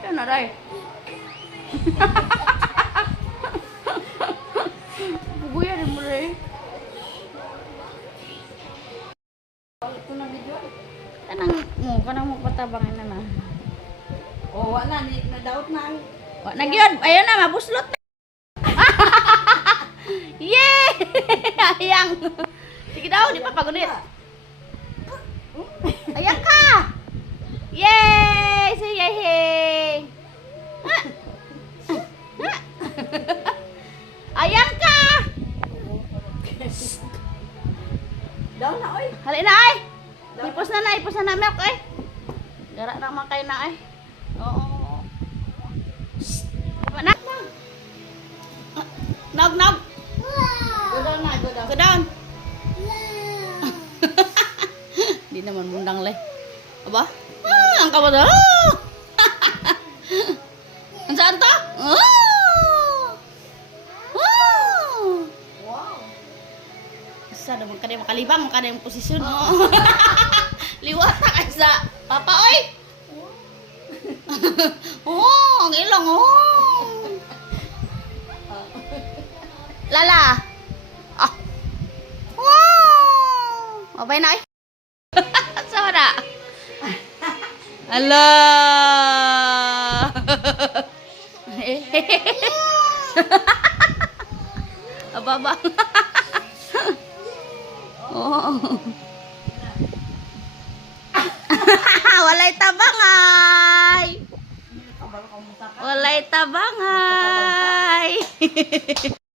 Ano na rin? Buguya rin mo rin. Ito na video. Kanang mo patabangin na na. Oh, wala na daot na. Wa na gyud. Ayun na mabuslot na. Yay! Ayang. Sige daw, di pa pagunit. Ayang ka. Yay! Say yay! Ayang ka. Daw na oy. Hali na ay. Ipos na milk ay. Gara na makay na ay. Oo. Na. Nog. Go down na, go down. Go down. Di naman mundang leh. Aba? Ang kabado. Ang saan to? Wow. Isa naman ka na makalibang, maka na yung posisyon. Liwata ka sa papa, oy! Ang ilong, Lala! Ah! Wow! Abay na, ay! Sara! Ala! Ababa! Oh. Walay tabangay. Walay tabangay.